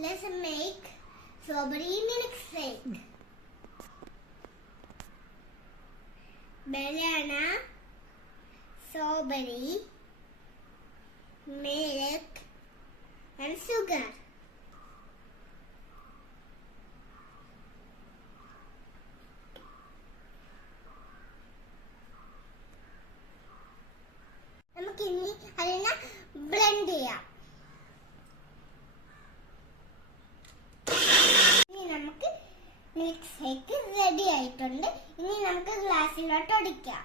let's make strawberry milkshake. Banana, strawberry, milk and sugar. നമുക്ക് ഇനി അതിനെ ബ്ലെൻഡ് ചെയ്യാം. ഇനി നമുക്ക് മിൽക്ക് ഷേക്ക് റെഡി ആയിട്ടുണ്ട്. ഇനി നമുക്ക് ഗ്ലാസ്സിലോട്ട് ഒഴിക്കാം.